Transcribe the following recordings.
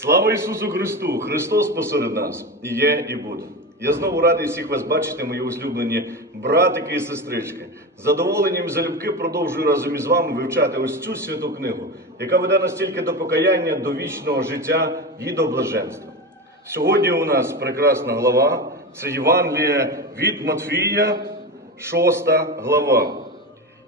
Слава Ісусу Христу! Христос посеред нас і є, і буде. Я знову радий всіх вас бачити, мої улюблені братики і сестрички. З Задоволенням залюбки продовжую разом із вами вивчати ось цю святу книгу, яка веде нас тільки до покаяння, до вічного життя і до блаженства. Сьогодні у нас прекрасна глава. Це Євангеліє від Матфія, шоста глава.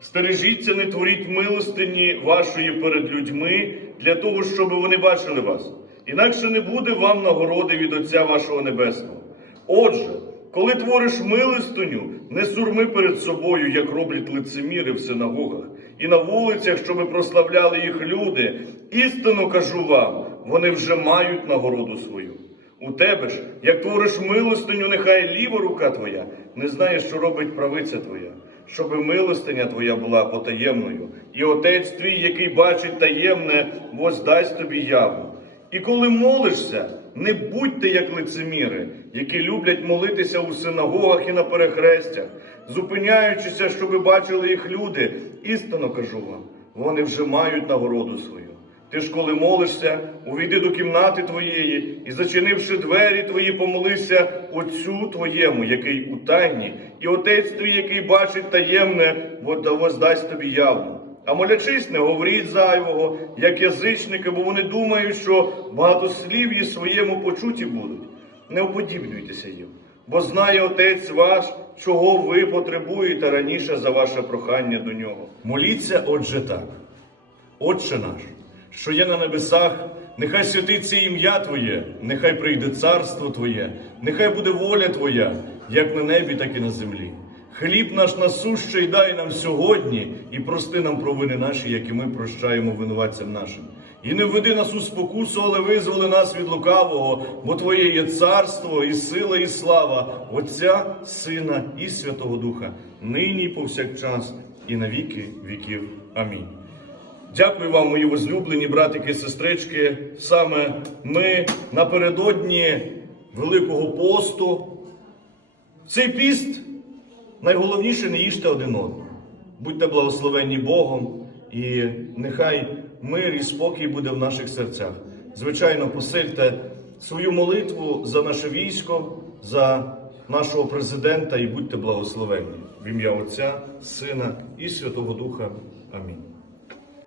Стережіться, не творіть милостині вашої перед людьми для того, щоб вони бачили вас. Інакше не буде вам нагороди від Отця вашого Небесного. Отже, коли твориш милостиню, не сурми перед собою, як роблять лицеміри в синагогах, і на вулицях, щоби прославляли їх люди. Істинно кажу вам, вони вже мають нагороду свою. У тебе ж, як твориш милостиню, нехай ліва рука твоя, не знає, що робить правиця твоя, щоби милостиня твоя була потаємною, і отець твій, який бачить таємне, воздасть тобі явно. І коли молишся, не будьте як лицеміри, які люблять молитися у синагогах і на перехрестях, зупиняючися, щоби бачили їх люди. Істинно кажу вам, вони вже мають нагороду свою. Ти ж, коли молишся, увійди до кімнати твоєї і, зачинивши двері твої, помолися Отцю твоєму, який у тайні, і отець твій, який бачить таємне, воздасть тобі явно. А молячись, не говоріть зайвого, як язичники, бо вони думають, що багатослів'ї своєму почуті будуть. Не уподібнюйтеся їм, бо знає Отець ваш, чого ви потребуєте раніше за ваше прохання до нього. Моліться, отже, так. Отче наш, що є на небесах, нехай святиться ім'я Твоє, нехай прийде царство Твоє, нехай буде воля Твоя, як на небі, так і на землі. Хліб наш насущий дай нам сьогодні і прости нам провини наші, як і ми прощаємо винуватцям нашим. І не введи нас у спокусу, але визволи нас від лукавого, бо Твоє є царство, і сила, і слава Отця, Сина і Святого Духа, нині повсякчас, і на віки віків. Амінь. Дякую вам, мої возлюблені братики і сестрички. Саме ми напередодні Великого посту. Цей піст найголовніше не їжте один одного. Будьте благословенні Богом, і нехай мир і спокій буде в наших серцях. Звичайно, посильте свою молитву за наше військо, за нашого президента і будьте благословенні в ім'я Отця, Сина і Святого Духа. Амінь.